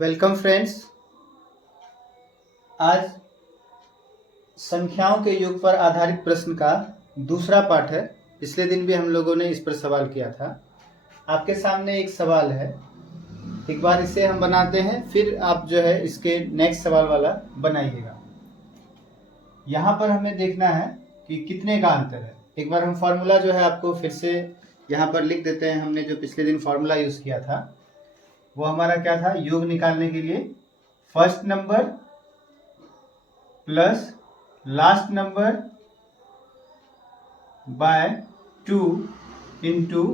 Welcome friends. आज संख्याओं के योग पर आधारित प्रश्न का दूसरा पाठ है। पिछले दिन भी हम लोगों ने इस पर सवाल किया था। आपके सामने एक सवाल है, एक बार इसे हम बनाते हैं, फिर आप जो है इसके नेक्स्ट सवाल वाला बनाइएगा। यहाँ पर हमें देखना है कि कितने का अंतर है। एक बार हम फॉर्मूला जो है आपको फिर से यहाँ पर लिख देते हैं। हमने जो पिछले दिन फॉर्मूला यूज़ किया था वो हमारा क्या था? योग निकालने के लिए first number plus last number by 2 into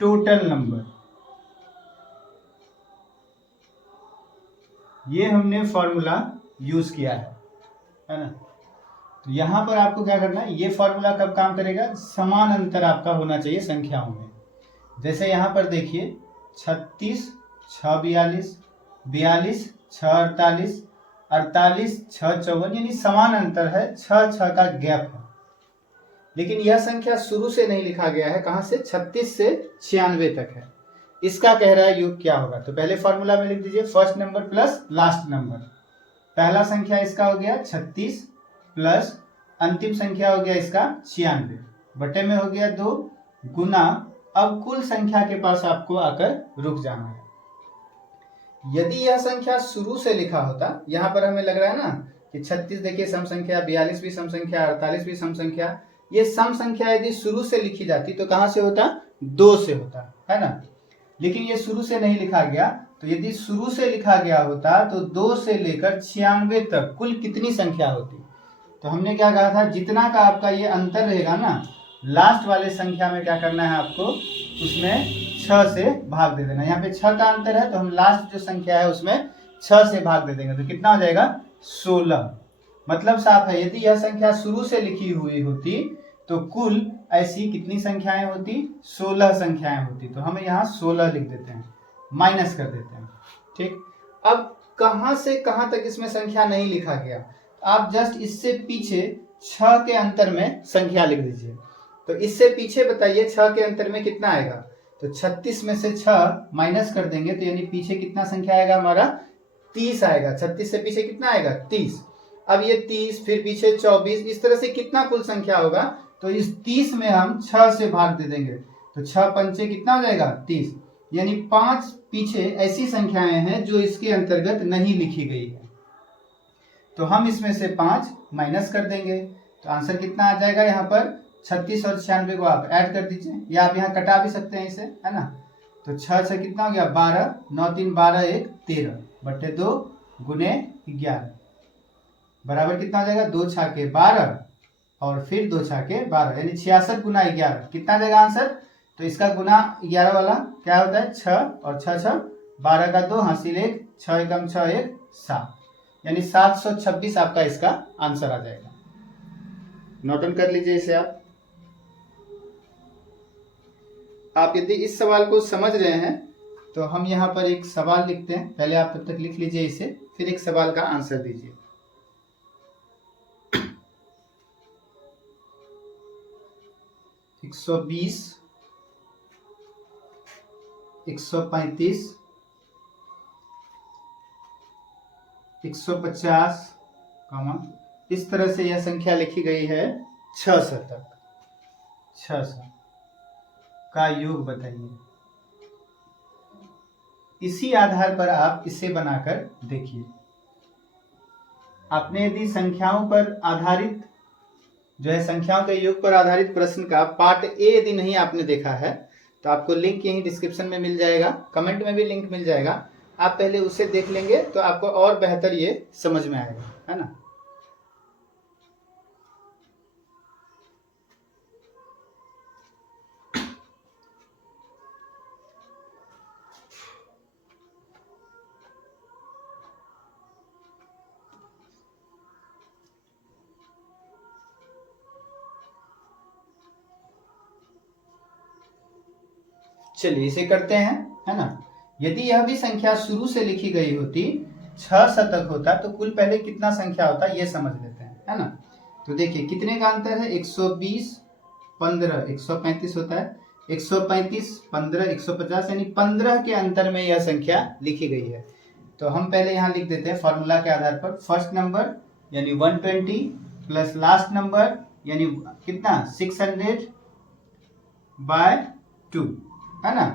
total number. ये हमने फॉर्मूला यूज किया है ना। तो यहाँ पर आपको क्या करना है, ये फॉर्मूला कब काम करेगा? समान अंतर आपका होना चाहिए संख्याओं में। जैसे यहाँ पर देखिए 36 6 42, 42 6 48, 48 6 54, यानी समान अंतर है, 6 का गैप है। लेकिन यह संख्या शुरू से नहीं लिखा गया है। कहाँ से? 36 से 96 तक है। इसका कह रहा है योग क्या होगा। तो पहले फॉर्मूला में लिख दीजिए first number plus last number. पहला संख्या इसका हो गया 36 प्लस अंतिम संख्या हो गया इसका 96, बटे में हो गया 2 गुना। अब कुल संख्या के पास आपको आकर रुक जाना है। यदि यह संख्या शुरू से लिखा होता, यहाँ पर हमें लग रहा है ना कि 36 देखिए सम संख्या, 42 भी सम संख्या, 48 भी सम संख्या। ये सम संख्या यदि शुरू से लिखी जाती तो कहाँ से होता? 2 से होता है ना। लेकिन ये शुरू से नहीं लिखा गया। तो यदि शुरू से लिखा गया होता तो 2 से लेकर 96 तक कुल कितनी संख्या होती? तो हमने क्या कहा था, जितना का आपका ये अंतर रहेगा ना, लास्ट वाले संख्या में क्या करना है आपको, उसमें 6 से भाग दे देना। यहाँ पे 6 का अंतर है तो हम लास्ट जो संख्या है उसमें 6 से भाग दे देंगे। तो कितना हो जाएगा? 16। मतलब साफ है, यदि यह संख्या शुरू से लिखी हुई होती तो कुल ऐसी कितनी संख्याएं होती? 16 संख्याएं होती। तो हम यहाँ 16 लिख देते हैं, माइनस कर देते हैं। ठीक। अब कहाँ से कहाँ तक इसमें संख्या नहीं लिखा गया, आप जस्ट इससे पीछे 6 के अंतर में संख्या लिख दीजिए। तो इससे पीछे बताइए 6 के अंतर में कितना आएगा? तो 36 में से 6 माइनस कर देंगे तो यानी पीछे कितना संख्या आएगा हमारा? 30 आएगा। 36 से पीछे कितना आएगा? 30। अब ये 30, फिर पीछे 24, इस तरह से कितना कुल संख्या होगा? तो इस 30 में हम 6 से भाग दे देंगे तो 6 पंचे कितना हो जाएगा? 30। यानी 5 पीछे ऐसी संख्याएं हैं जो इसके अंतर्गत नहीं लिखी गई है। तो हम इसमें से 5 माइनस कर देंगे तो आंसर कितना आ जाएगा? यहाँ पर 36 और 96 को आप ऐड कर दीजिए, या आप यहाँ कटा भी सकते हैं इसे, है ना। तो 6 कितना हो गया? 12, 9 3 12 1 13 बटे 2 गुने 11 बराबर कितना हो जाएगा? 2 छाके 12 और फिर 2 छाके 12, यानी 66 गुना 11 कितना जाएगा आंसर? तो इसका गुना 11 वाला क्या होता है? 6 और 6 6 12 का 2 हासिल 1, 6 एकम 6 1 7, यानी 726 आपका इसका आंसर आ जाएगा। नोट डाउन कर लीजिए इसे। आप यदि इस सवाल को समझ रहे हैं तो हम यहाँ पर एक सवाल लिखते हैं। पहले आप तब तक लिख लीजिए इसे, फिर एक सवाल का आंसर दीजिए। एक 120, 135, 150, इस तरह से यह संख्या लिखी गई है 600 तक। 600 का योग बताइए। इसी आधार पर आप इसे बनाकर देखिए। आपने यदि संख्याओं पर आधारित जो है, संख्याओं के योग पर आधारित प्रश्न का पार्ट ए यदि नहीं आपने देखा है तो आपको लिंक यहीं डिस्क्रिप्शन में मिल जाएगा, कमेंट में भी लिंक मिल जाएगा। आप पहले उसे देख लेंगे तो आपको और बेहतर ये समझ में आएगा, है ना। चलिए इसे करते हैं, है ना। यदि यह भी संख्या शुरू से लिखी गई होती, 600 तक होता, तो कुल पहले कितना संख्या होता ये समझ लेते हैं, है ना। तो देखिए कितने का अंतर है? 120 15 135 होता है। 135 15 150, यानी 15 के अंतर में यह संख्या लिखी गई है। तो हम पहले यहाँ लिख देते हैं फॉर्मूला के आधार पर। फर्स्ट नंबर यानी 120 प्लस लास्ट नंबर यानी कितना 600 बाय 2 है ना,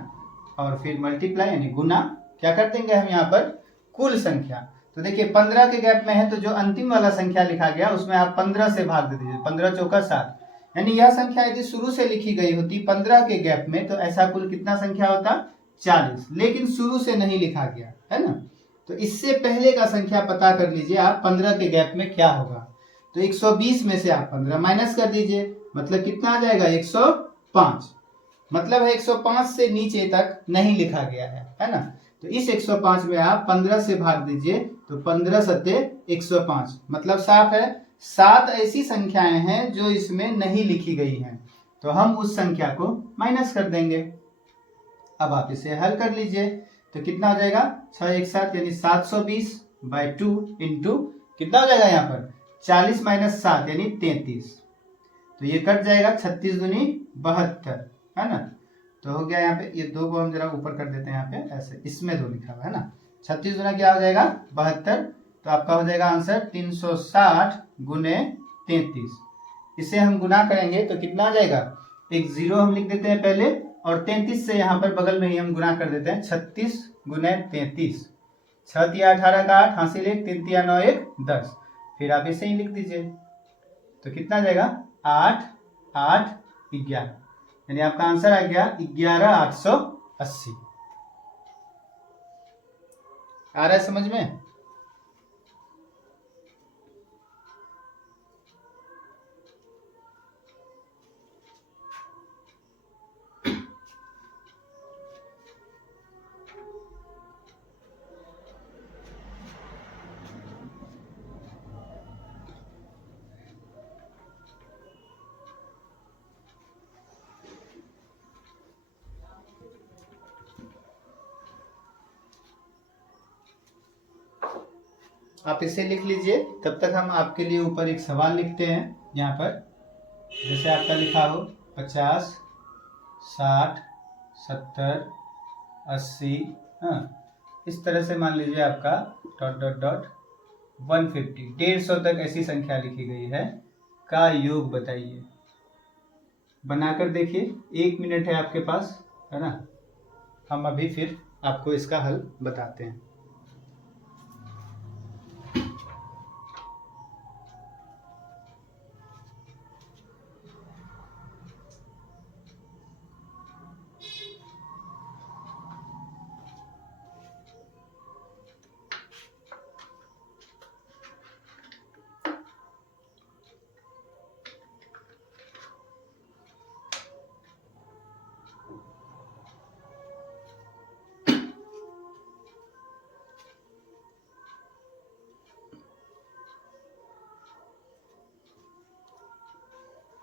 और फिर मल्टीप्लाई यानी गुना क्या कर देंगे हम यहाँ पर कुल संख्या। तो देखिए 15 के गैप में है तो जो अंतिम वाला संख्या लिखा गया उसमें आप 15 से भाग दे दीजिए, 15 चौका 7, यानी यह संख्या यदि शुरू से लिखी गई होती 15 के गैप में तो ऐसा कुल कितना संख्या होता 40, लेकिन शुरू से नहीं लिखा गया है ना। तो इससे पहले का संख्या पता कर लीजिए आप 15 के गैप में क्या होगा। तो 120 में से आप 15 माइनस कर दीजिए, मतलब कितना आ जाएगा 105, मतलब है 105 से नीचे तक नहीं लिखा गया है ना। तो इस 105 में आप 15 से भाग दीजिए तो 15 सत्ते 105, मतलब साफ है 7 ऐसी संख्याएं हैं जो इसमें नहीं लिखी गई हैं, तो हम उस संख्या को माइनस कर देंगे। अब आप इसे हल कर लीजिए तो कितना हो जाएगा 6 1 7 यानी 720 बाई 2 इंटू कितना हो जाएगा यहाँ पर 40 माइनस 7 यानी 33, तो ये कट जाएगा 36 दूनी 72 है ना। तो हो गया यहाँ पे, ये 2 को हम जरा ऊपर कर देते हैं यहाँ पे ऐसे, इसमें 2 लिखा हुआ है ना। 36 गुना क्या हो जाएगा 72, तो आपका हो जाएगा आंसर 360 गुने 33। इसे हम गुना करेंगे तो कितना आ जाएगा, एक 0 हम लिख देते हैं पहले और 33 से यहाँ पर बगल में ही हम गुना कर देते हैं 36 गुने 33, 6 तिया 18 का 8, हासिल 1, 3 तिया 9 1 10, फिर आप इसे ही लिख दीजिए तो कितना आ जाएगा 8 8 11, यानी आपका आंसर आ गया 11880। आ रहा है समझ में? आप इसे लिख लीजिए, तब तक हम आपके लिए ऊपर एक सवाल लिखते हैं यहाँ पर। जैसे आपका लिखा हो 50 60 70 80, हाँ इस तरह से मान लीजिए आपका डॉट डॉट डॉट 150 150 तक ऐसी संख्या लिखी गई है का योग बताइए। बनाकर देखिए, 1 मिनट है आपके पास है ना। हम अभी फिर आपको इसका हल बताते हैं।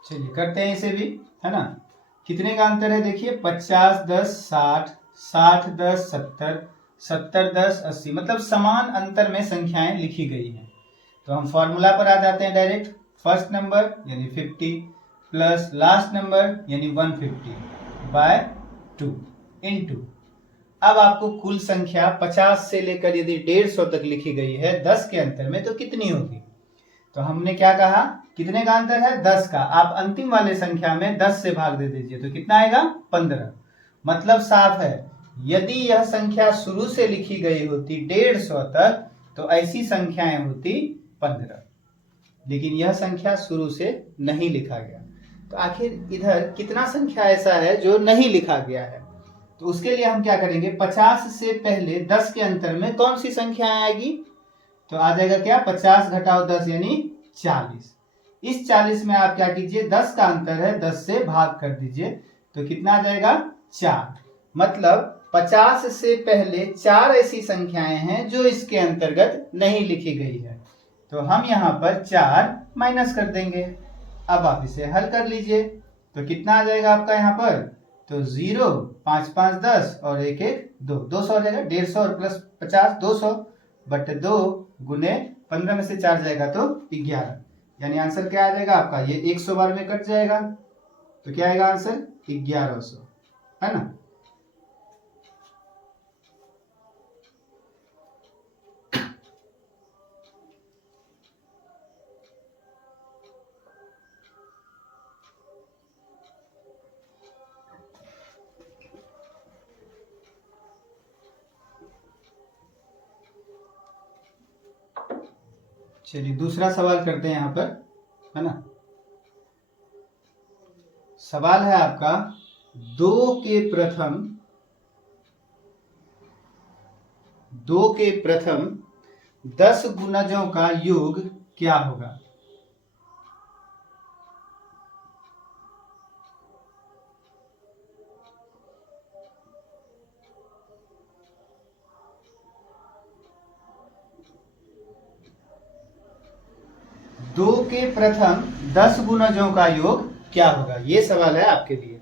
चलिए करते हैं इसे भी है ना। कितने का अंतर है देखिए, 50 10 60, 60 10 70, 70 10 80, मतलब समान अंतर में संख्याएं लिखी गई हैं। तो हम फॉर्मूला पर आ जाते हैं डायरेक्ट। फर्स्ट नंबर यानी 50 प्लस लास्ट नंबर यानी 150 बाय 2 इंटू, अब आपको कुल संख्या 50 से लेकर यदि 150 तक लिखी गई है 10 के अंतर में तो कितनी होगी। तो हमने क्या कहा, कितने का अंतर है 10 का, आप अंतिम वाले संख्या में 10 से भाग दे दीजिए तो कितना आएगा 15, मतलब साफ है यदि यह संख्या शुरू से लिखी गई होती 150 तक तो ऐसी संख्याएं होती 15, लेकिन यह संख्या शुरू से नहीं लिखा गया। तो आखिर इधर कितना संख्या ऐसा है जो नहीं लिखा गया है, तो उसके लिए हम क्या करेंगे, 50 से पहले 10 के अंतर में कौन सी संख्या आएगी, तो आ जाएगा क्या 50 घटाओ 10 यानी 40। इस 40 में आप क्या कीजिए, 10 का अंतर है 10 से भाग कर दीजिए तो कितना आ जाएगा 4, मतलब 50 से पहले 4 ऐसी संख्याएं हैं जो इसके अंतर्गत नहीं लिखी गई है, तो हम यहाँ पर 4 माइनस कर देंगे। अब आप इसे हल कर लीजिए तो कितना आ जाएगा आपका यहाँ पर, तो 0 5 5 10 और 1 1 2, 200 हो जाएगा, 150 और प्लस 50 200 बट 2 गुने 15 में से 4 जाएगा तो 11, यानी आंसर क्या आ जाएगा आपका, ये 100 बार में कट जाएगा तो क्या आएगा आंसर 1100 है ना। चलिए दूसरा सवाल करते हैं यहाँ पर, है ना। सवाल है आपका 2 के प्रथम 10 गुणजों का योग क्या होगा। 2 के प्रथम 10 गुणजों का योग क्या होगा, ये सवाल है आपके लिए।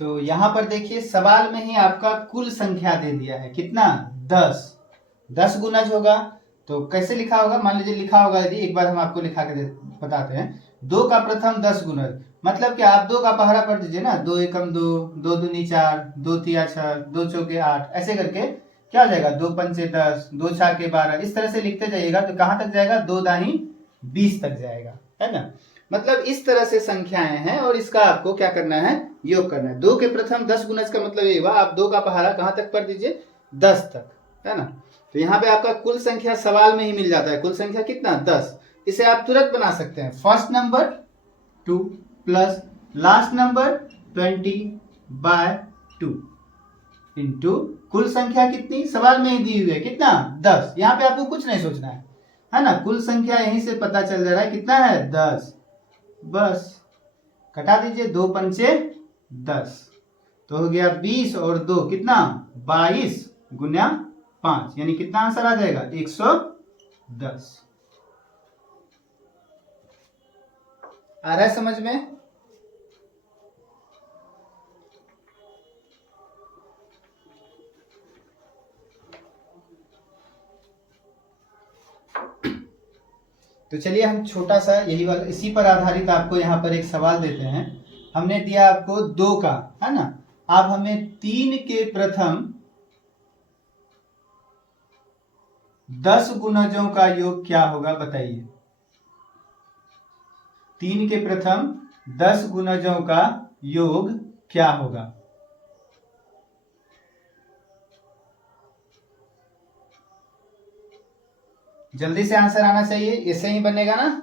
तो यहां पर देखिए सवाल में ही आपका कुल संख्या दे दिया है, कितना 10 गुणज होगा। तो कैसे लिखा होगा, मान लीजिए लिखा होगा यदि, एक बार हम आपको लिखा के बताते हैं। 2 का प्रथम 10 गुणज मतलब कि आप 2 का पहरा पढ़ दीजिए ना, 2 एकम 2, 2 दूनी 4, 2 तिया 6, 2 चौके 8, ऐसे करके क्या हो जाएगा, 2 पंचे 10, 2 छाके 12, इस तरह से लिखते जाइएगा तो कहां तक जाएगा, 2 दाही 20 तक जाएगा, है ना। मतलब इस तरह से संख्याएं हैं और इसका आपको क्या करना है, योग करना है। 2 के प्रथम 10 गुणज का मतलब ये हुआ, आप 2 का पहाड़ा कहां तक पढ़ दीजिए, 10 तक, है ना। तो यहाँ पे आपका कुल संख्या सवाल में ही मिल जाता है, कुल संख्या कितना 10। इसे आप तुरंत बना सकते हैं, first number 2 plus last number 20/2 into कुल संख्या कितनी सवाल में ही दी हुई है, कितना 10। यहाँ पे आपको कुछ नहीं सोचना है ना। कुल संख्या यहीं से पता चल जा रहा है, कितना है 10। बस कटा दीजिए, 2 पंचे 10, तो हो गया 20 और 2 कितना 22 गुना 5, यानी कितना आंसर आ जाएगा 110। आ रहा है समझ में। तो चलिए हम छोटा सा यही वाला, इसी पर आधारित आपको यहाँ पर एक सवाल देते हैं। हमने दिया आपको 2 का, है ना। अब हमें 3 के प्रथम 10 गुणजों का योग क्या होगा बताइए। 3 के प्रथम 10 गुणजों का योग क्या होगा। जल्दी से आंसर आना चाहिए, ऐसे ही बनेगा ना।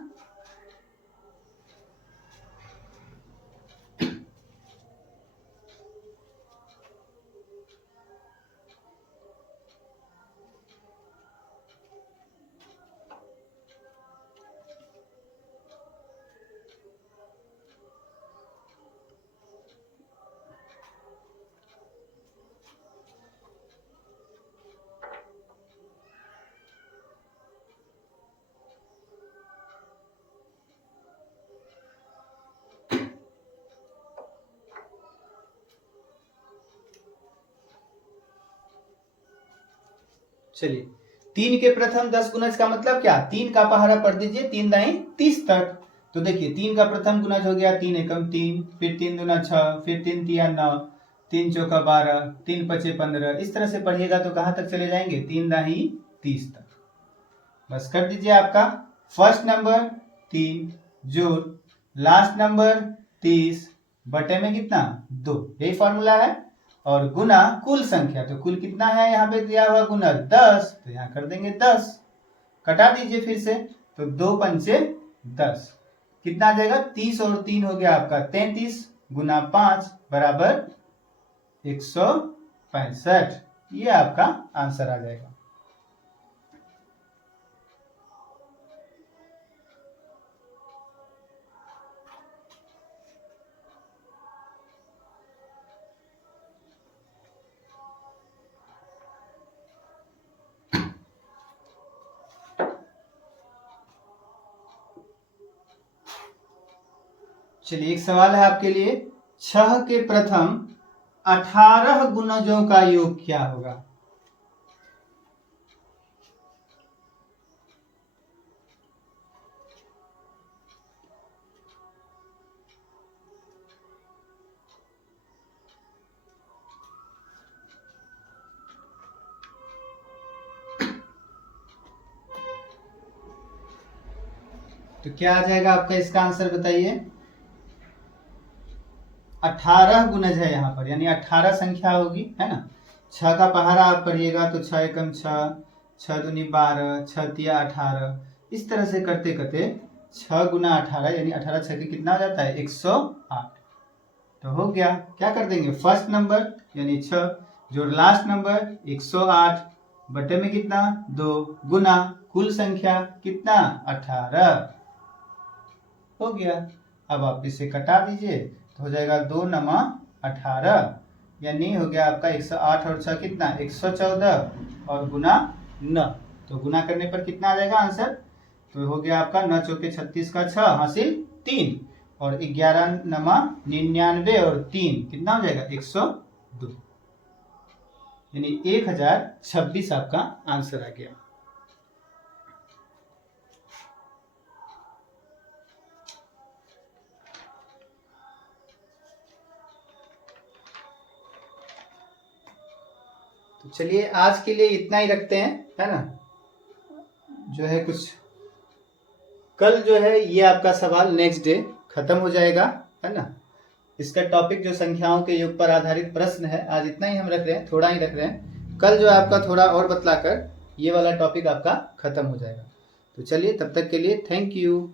चलिए 3 के प्रथम 10 गुणज का मतलब क्या, 3 का पहाड़ा पढ़ दीजिए, 3 दाई 30 तक। तो देखिए 3 का प्रथम गुणज हो गया 3 एकम 3, फिर 3 दूना 6, फिर 3 तिया 9, 3 चौका 12, 3 पचे 15, इस तरह से पढ़िएगा तो कहां तक चले जाएंगे, 3 दाही 30 तक। बस कर दीजिए आपका फर्स्ट नंबर 3 जोड़ लास्ट नंबर 30 बटे में कितना 2, यही फॉर्मूला है। और गुना कुल संख्या, तो कुल कितना है यहाँ पे दिया हुआ गुना 10, तो यहाँ कर देंगे 10। कटा दीजिए फिर से, तो 2 पंचे 10, कितना आ जाएगा 30 और 3 हो गया आपका 33 गुना 5 बराबर 165, ये आपका आंसर आ जाएगा। चलिए एक सवाल है आपके लिए, 6 के प्रथम 18 गुणजों का योग क्या होगा। तो क्या आ जाएगा आपका इसका आंसर बताइए। 18 गुणज है यहाँ पर, यानी 18 संख्या होगी, है ना। 6 का पहाड़ा आप पढ़िएगा तो 6 एकम 6, 6 दूनी 12, 6 तिया 18, इस तरह से करते करते 6 गुना 18 यानी 18 छः कितना हो जाता है 108। तो हो गया, क्या कर देंगे फर्स्ट नंबर यानी 6 जो लास्ट नंबर 108 बटे में कितना 2 गुना कुल संख्या कितना 18 हो गया। अब आप इसे कटा दीजिए तो हो जाएगा 2 नमा 18 यानी हो गया आपका 108 और 6 कितना 114 और गुना 9, तो गुना करने पर कितना आ जाएगा आंसर, तो हो गया आपका 9 चौके 36 का 6 हासिल 3 और 11 नमा 99 और 3 कितना हो जाएगा 102, यानी 1026 आपका आंसर आ गया। तो चलिए आज के लिए इतना ही रखते हैं, है ना। जो है कुछ कल जो है ये आपका सवाल नेक्स्ट डे खत्म हो जाएगा, है ना। इसका टॉपिक जो संख्याओं के योग पर आधारित प्रश्न है, आज इतना ही हम रख रहे हैं, थोड़ा ही रख रहे हैं। कल जो है आपका थोड़ा और बतलाकर ये वाला टॉपिक आपका खत्म हो जाएगा। तो चलिए तब तक के लिए थैंक यू।